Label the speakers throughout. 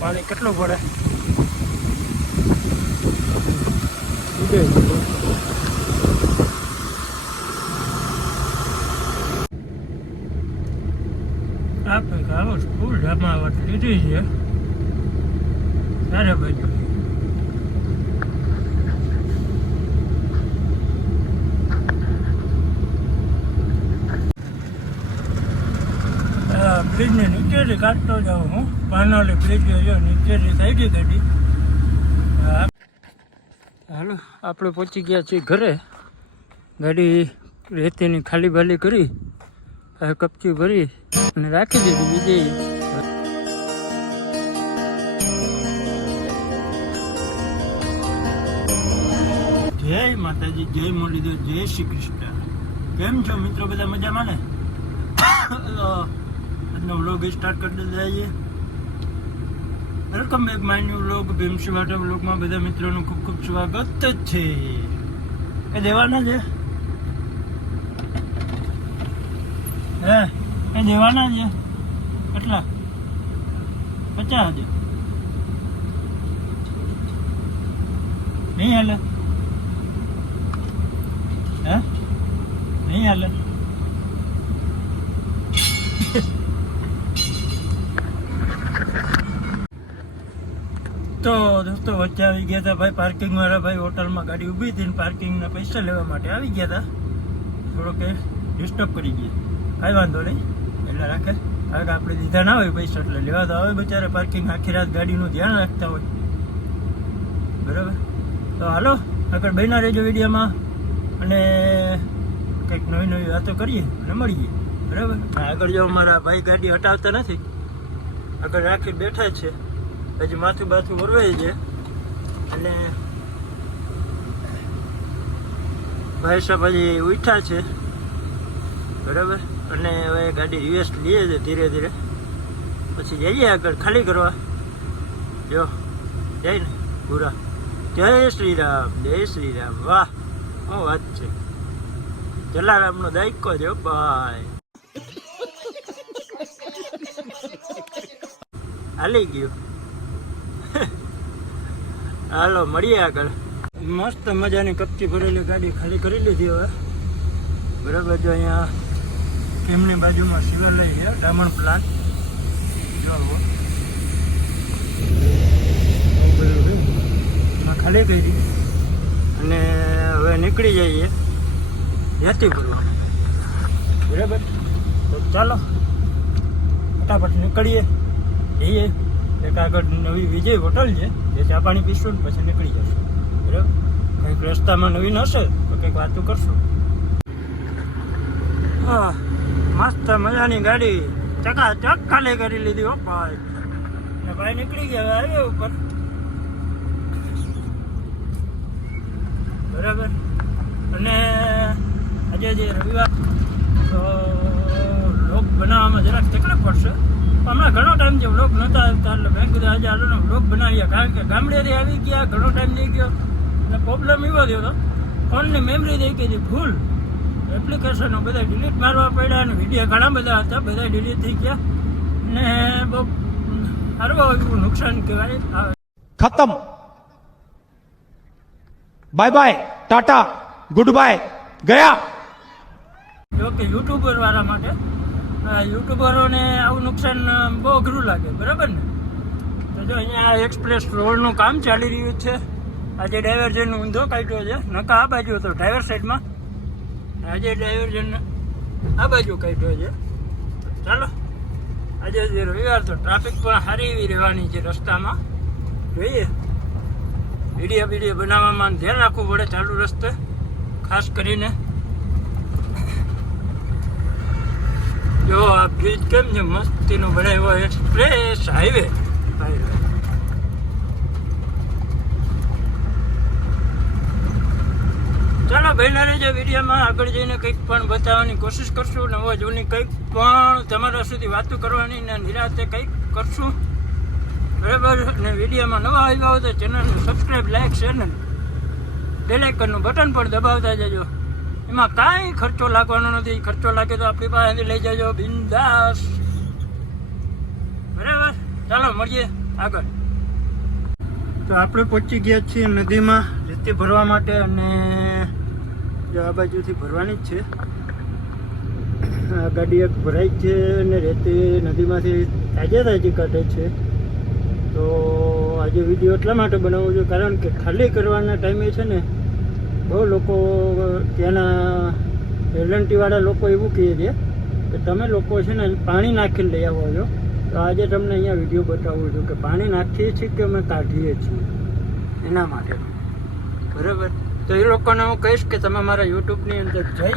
Speaker 1: પાણી કેટલું પડે? આપણે આવો ફૂલ જમાવટ લીધી છે. સારા બાજુ બ્રિજને નીચેથી કાઢતો જાઉં હું. પાનોલી બ્રિજ જો નીચેથી કાઢી કાઢી હા. હાલો, આપણે પહોંચી ગયા છીએ ઘરે. ગાડી રેતીની ખાલી બાલી કરી કપચી ભરી અને રાખી દીધી બીજી જય માતાજી, જય મુરલીધર, જય શ્રી કૃષ્ણ. કેમ છો મિત્રો, બધા મજામાં ને? આજનો વ્લોગ સ્ટાર્ટ કરી દીધા છીએ welcome back my new vlog Bhimsi વાટા વ્લોગમાં બધા મિત્રોનું ખૂબ ખૂબ સ્વાગત છે. એ દેવાના છે? હે? એ દેવાના છે? કેટલા? પચાસ હજાર. નહીં હાલે? હે? નહીં હાલે? તો દોસ્તો, વચ્ચે આવી ગયા હતા ભાઈ પાર્કિંગ વાળા ભાઈ હોટલમાં ગાડી ઊભી હતી પાર્કિંગના પૈસા લેવા માટે આવી ગયા હતા થોડોક ડિસ્ટર્બ કરી ગયા. કાંઈ વાંધો નહીં. એટલે રાખે. કારણ કે આપણે લીધા ના હોય પૈસા, એટલે લેવા તો આવે બચારે પાર્કિંગ આખી રાત ગાડીનું ધ્યાન રાખતા હોય. બરાબર? તો હાલો, આગળ બહેના રહેજો વિડીયોમાં. અને કંઈક નવી નવી વાતો કરીએ અને મળીએ. બરાબર? આગળ જો મારા ભાઈ ગાડી હટાવતા નથી. આગળ રાખી બેઠા છે. હજી માથું બાથું વરવાય છે. અને ભાઈ સાહેબ હજી ઉઠ્યા છે. બરાબર? અને હવે ગાડી રિવેસ્ટ લઈએ છે ધીરે ધીરે. પછી જઈએ આગળ ખાલી કરવા. જો, જાય ને, પૂરા. જય શ્રી રામ જય શ્રી રામ વાહ, શું વાત છે. જલારામનો દાયકો છે ભાઈ. હાલી ગયું. હાલો, મળીએ આગળ. મસ્ત મજાની કપચી ભરેલી ગાડી ખાલી કરી લીધી હવે. બરાબર જો અહીંયા એમની બાજુમાં શિવાલય છે ડામણ પ્લાન. જો ખાલી કરી અને હવે નીકળી જઈએ યાત્રીપુર બરાબર? તો ચાલો. ફટાફટ નીકળીએ. જઈએ. એક આગળ નવી વિજય હોટલ છે. જે ચા પાણી પીશું ને પછી નીકળી જશું. બરાબર? કંઈક રસ્તામાં નવીન હશે તો કંઈક વાતું કરશું. હા, મસ્ત મજાની ગાડી. ચકાચક ખાલી કરી લીધી હો ભાઈ. ને ભાઈ નીકળી ગયા હાઈવે ઉપર. બરાબર? અને આજે જે રવિવાર, તો લોક બનાવવામાં જરાક તકલીફ પડશે. હમણાં ઘણો ટાઈમ જે વ્લોગ નહોતા આવતા એટલે મેં કીધું આજે આલુનો વ્લોગ બનાવીએ. કારણ કે ગામડેથી આવી ગયા ઘણો ટાઈમ નહીં ગયો. અને પ્રોબ્લેમ એવો થયો હતો ફોનની મેમરી થઈ ગઈ હતી ફૂલ એપ્લિકેશનો બધા ડિલીટ મારવા પડ્યા અને વીડિયો ઘણા બધા હતા બધા ડિલીટ થઈ ગયા. ને બહુ સારું એવું નુકસાન કહેવાય.
Speaker 2: ખતમ. Bye bye tata good bye
Speaker 1: ગયા. જોકે યુટ્યુબર વાળા માટે યુટ્યુબરોને આવું નુકસાન બહુ અઘરું લાગે, બરાબર ને? તો જો અહીંયા એક્સપ્રેસ રોડનું કામ ચાલી રહ્યું છે. આજે ડાયવર્જન ઊંધો કાઢ્યો છે. નકા આ બાજુ હતો ડ્રાઈવર સાઈડમાં આજે ડાયવર્જન આ બાજુ કાઢ્યો છે. ચાલો. આજે જે રવિવાર તો ટ્રાફિક પણ સારી એવી રહેવાની છે રસ્તામાં. જોઈએ. વીડિયો વીડિયો બનાવવામાં ધ્યાન રાખવું પડે ચાલુ રસ્તે, ખાસ કરીને જો આ બ્રિજ કેમ છે? મસ્તીનો બનાવ્યો એક્સપ્રેસ હાઈવે ચાલો ભાઈના રહેજો વિડીયોમાં આગળ જઈને કંઈક પણ બતાવવાની કોશિશ કરશું. નવો જૂની કંઈક પણ તમારા સુધી વાતો કરવાની ને નિરાતે કંઈક કરશું. બરાબર? ને વિડીયોમાં નવા આવ્યા હોય તો ચેનલને સબસ્ક્રાઈબ લાઈક શેર ને બેલાઇકનનું બટન પણ દબાવતા જજો. એમાં કાંઈ ખર્ચો લાગવાનો નથી. ખર્ચો લાગે તો આપણી પાસેથી લઈ જજો. બિંદાસ. બરાબર? ચાલો, મળીએ આગળ. તો આપણે પહોંચી ગયા છીએ નદીમાં રેતી ભરવા માટે અને જો આ બાજુથી ભરવાની જ છે. આ ગાડી એક ભરાઈ છે અને રેતી નદીમાંથી તાજે તાજી કાઢે છે. તો આજે વીડિયો એટલા માટે બનાવવો જોઈએ કારણ કે ખાલી કરવાના ટાઈમે છે ને બહુ લોકો, ત્યાંના એલએનટીવાળા લોકો એવું કહે છે કે તમે લોકો છે ને પાણી નાખીને લઈ આવો છો. તો આજે તમને અહીંયા વીડિયો બતાવું છું કે પાણી નાખીએ છીએ કે અમે કાઢીએ છીએ? એના માટે. બરાબર? તો એ લોકોને હું કહીશ કે તમે મારા યુટ્યુબની અંદર જઈ,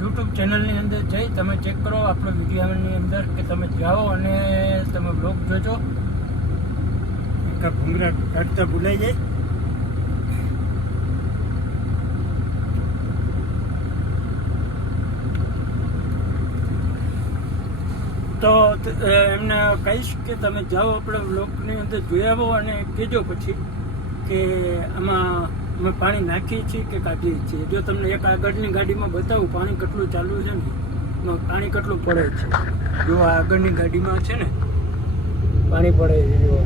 Speaker 1: યુટ્યુબ ચેનલની અંદર જઈ, તમે ચેક કરો આપણો વિડીયોની અંદર કે તમે જાઓ અને તમે બ્લોગ જોજો. ભૂંગરા કાઢતા ભૂલાઈ જાય. તો એમને કહીશ કે તમે જાઓ આપણે બ્લોકની અંદર જોઈ આવો અને કહેજો પછી કે આમાં અમે પાણી નાખીએ છીએ કે કાઢીએ છીએ. જો તમને એક આગળની ગાડીમાં બતાવું પાણી કેટલું ચાલુ છે ને પાણી કેટલું પડે છે. જો આગળની ગાડીમાં છે ને, પાણી પડે છે જો.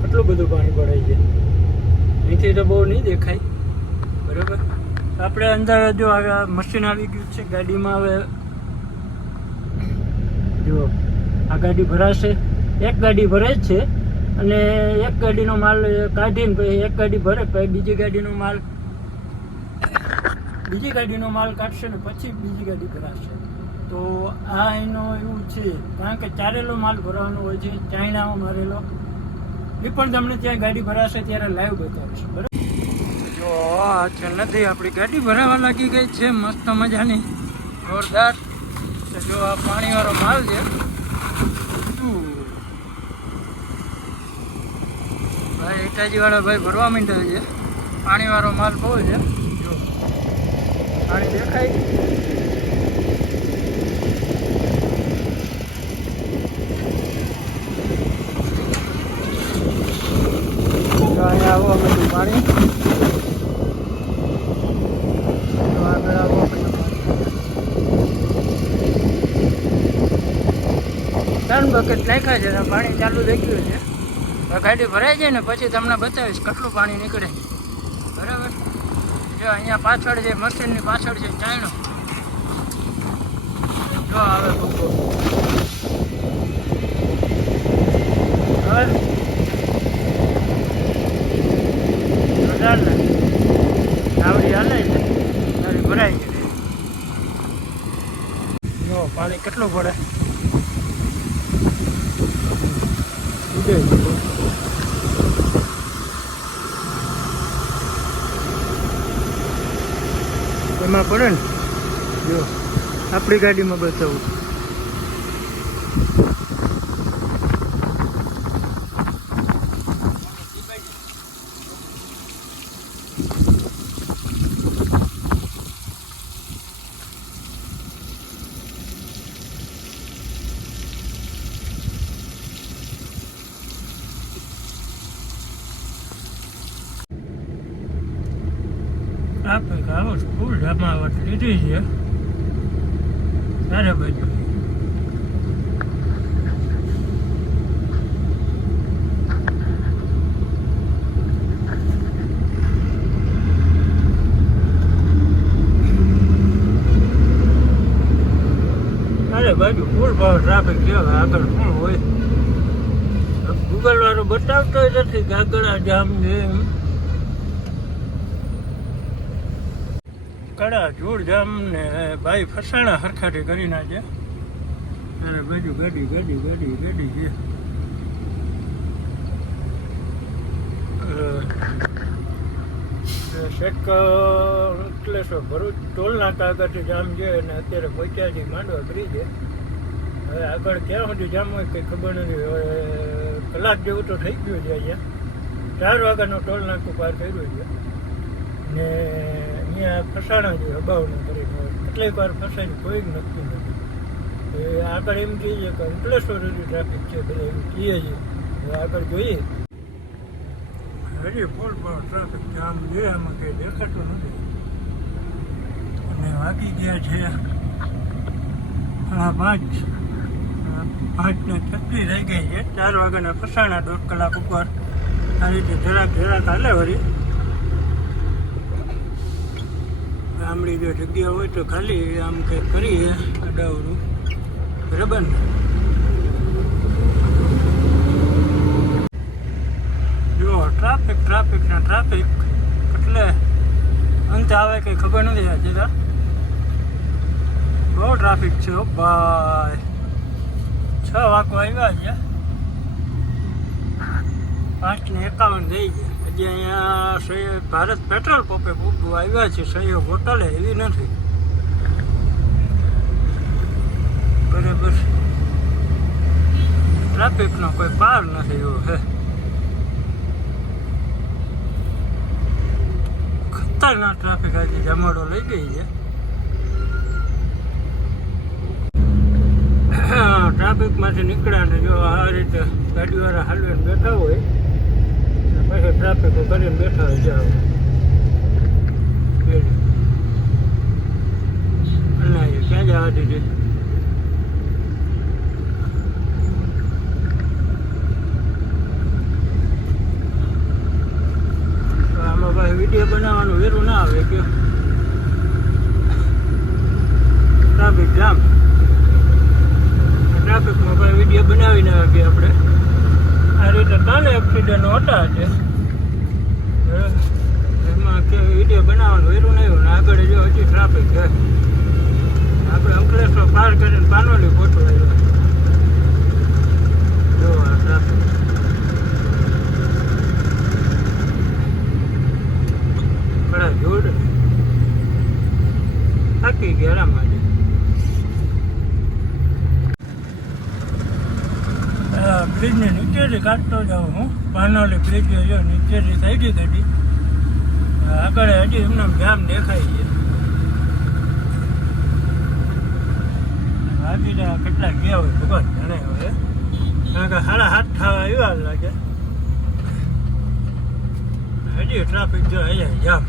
Speaker 1: કેટલું બધું પાણી પડે છે. અહીંથી તો બહુ નહીં દેખાય. બરાબર? આપણે અંદર જો આ મશીન આવી ગયું છે, ગાડીમાં હવે જુઓ આ ગાડી ભરાશે. એક ગાડી ભરે જ છે અને એક ગાડીનો માલ કાઢીને પછી એક ગાડી ભરે, પછી બીજી ગાડીનો માલ બીજી ગાડીનો માલ કાઢશે ને પછી બીજી ગાડી ભરાશે. તો આ એનો એવું છે, કારણ કે ચારેલો માલ ભરવાનો હોય છે, ચાઇનામાં મારેલો એ પણ તમને ત્યાં ગાડી ભરાશે, ત્યારે લાઈવ બતાવીશ. બરાબર? જો આ નથી આપણી ગાડી ભરાવા લાગી ગઈ છે, મસ્ત મજાની. જોરદાર. તો જો આ પાણીવાળો માલ છે. ભાઈ એટાજી વાળા ભાઈ ભરવા માંડ્યો છે. પાણીવાળો માલ બહુ છે. જો. પાણી દેખાય. અહીંયા આવો પાણી જો આગળ આવો બધું ત્રણ બકેટ નાખ્યા છે પાણી ચાલુ થઈ ગયું છે. ગાડી ભરાઈ જાય ને, પછી તમને બતાવીશ કેટલું પાણી નીકળે. બરાબર? જો અહીંયા પાછળ છે મશીનની પાછળ છે, ચાયણો. જો આવે ભૂકો હવે પાણી કેટલું પડે? ઉડે એમાં પડે ને? જો આપણી ગાડીમાં બતાવું આપણે આવો સ્કૂલ જમાવટ લીધી છે. ચારે બાજુ બાજુ ફૂલ ભાવ ટ્રાફિક છે આગળ શું હોય? ગૂગલ વાળો બતાવતો નથી કે આ જામ છે એમ. કડા જોડજામ ને ભાઈ ફસાણા હરખાટી કરી નાખે. અને બાજુ ગાડી ગાડી ગાડી ગાડી છે. શેક અંકલેશ્વર ભરૂચ ટોલ નાકા આગળથી જામ છે અને અત્યારે પહોંચ્યા માંડવા બ્રિજ છે. હવે આગળ ક્યાં સુધી જામ હોય કંઈ ખબર નથી. કલાક જેવું તો થઈ ગયું છે અહીંયા. ચાર વાગ્યાનો ટોલ નાકું પાર કર્યું છે. ને અહીંયા ફસાણા જોઈએ અબાવના કરીને કેટલીક વાર ફસાઈને કોઈ જ નક્કી નથી. એ આગળ એમ કહીએ કે અંકલેશ્વર ટ્રાફિક છે, બધા એમ કહીએ છીએ. આગળ જોઈએ. હજી ફૂલ પણ ટ્રાફિક જામ છે. આમાં કંઈ દેખાતું નથી. અને વાગી ગયા છે સાડા પાંચ પાંચ પાંચને છત્રી રહી ગઈ છે. ચાર વાગ્યાના ફસાણા દોઢ કલાક ઉપર. આ રીતે જરાક જરાક હાલે વળી. ગામડી જો જગ્યા હોય તો ખાલી આમ કંઈક કરીએ અડાવરું. બરાબર ને? જો ટ્રાફિક ટ્રાફિક ને ટ્રાફિક એટલે અંત આવે કંઈ ખબર નથી આજે બહુ ટ્રાફિક છે ભાઈ. છ વાકો આવ્યા છે પાંચ એકાવન થઈ ગયા. હજી અહીંયા સહયોગ ભારત પેટ્રોલ પંપે બહુ આવ્યા છે. સહયોગ હોટલે એવી નથી. બરાબર. ટ્રાફિકનો કોઈ પાર નથી એવો, હે. ખતરનાક ટ્રાફિક આજે જમાડો લઈ ગઈ છે. ટ્રાફિકમાંથી નીકળ્યા ને જો આ રીતે ગાડીવાળા હાલવે બેઠા હોય ટ્રાફિક કરીને બેઠા જાવ ક્યાં જવા દીધી? આમાં ભાઈ વીડિયો બનાવવાનું વેરું ના આવે કે? ટ્રાફિક જામ ટ્રાફિકમાં ભાઈ વીડિયો બનાવીને કે આપણે. આ રીતે ત્રણ એક્સિડન્ટ હતા છે એમાં કે વીડિયો બનાવવાનું એરું નહીં ને આગળ જો હજી ટ્રાફિક છે. આપણે અંકલેશ્વર પાર કરીને પાનોલી પહોંચવા આવ્યો જો આ ટ્રાફિક બડા જોડ થાકી ગયા આરામ માટે બ્રિજને નીચેથી કાઢતો જાઉં હું. પાનોલી બ્રિજ જો નીચેથી થઈ ગઈ ગાડી. આગળ હજી એમને જામ દેખાય છે. બાકી કેટલા ગયા હોય ભગવાન જાણે હવે. કારણ કે સાડા હાથ થવા આવ્યા લાગે. હજી ટ્રાફિક જો અહીંયા જામ.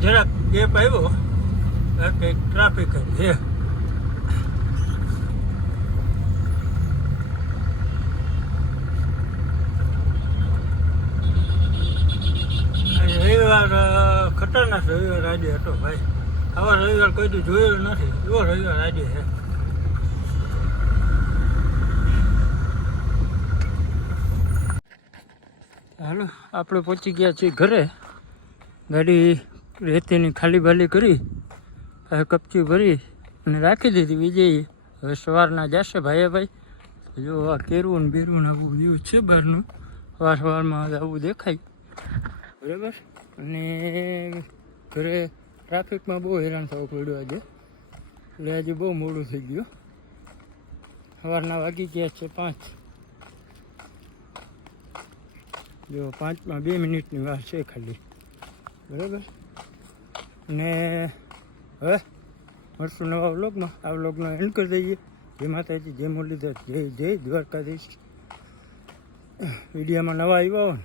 Speaker 1: જરાક ગેપ આવ્યો. બાકી ટ્રાફિક જ છે આજે રવિવાર અ, ખતરનાક રવિવાર આજે હતો ભાઈ. આવા રવિવાર કોઈ જોયેલો નથી. એવો રવિવાર આજે છે. હાલો, આપણે પહોંચી ગયા છીએ ઘરે. ગાડી રેતીની ખાલી બાલી કરી કપચી ભરી અને રાખી દીધી વિજય. હવે સવારના જશે ભાઈએ ભાઈ. જો આ કેરવું ને બેરવું ને આવું વ્યૂ છે બહારનું. સવાર સવારમાં આવું દેખાય. બરાબર? અને ઘરે ટ્રાફિકમાં બહુ હેરાન થવું પડ્યું આજે. એટલે આજે બહુ મોડું થઈ ગયું. સવારના વાગી ગયા છે પાંચ. જો પાંચમાં બે મિનિટની વાર છે ખાલી. બરાબર? ને હવે મળશું નવા વ્લોગમાં. આ વ્લોગનો એન્ડ કરી દઈએ. જે માતાજી, જય મુરલીધર, જય જય દ્વારકાધીશ. વિડીયોમાં નવા આવ્યા હોય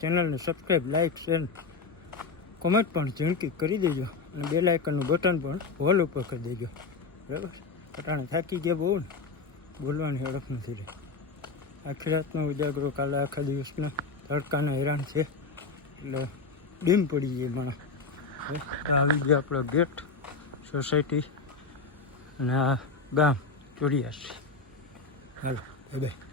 Speaker 1: ચેનલને સબસ્ક્રાઈબ લાઈક શેર કોમેન્ટ પણ ઝીણકી કરી દેજો અને બે લાઇકનનું બટન પણ હોલ ઉપર કરી દેજો. બરાબર? પટાણે થાકી ગયા બહુ ને. બોલવાની હડક નથી રહી. આખી રાતનો ઉજાગરો કાલે આખા દિવસના તડકાને હેરાન છે. એટલે ડીમ પડી હવે આ આવી ગયા આપણો ગેટ, સોસાયટી અને આ ગામ ચોડિયાસી હાલો બાય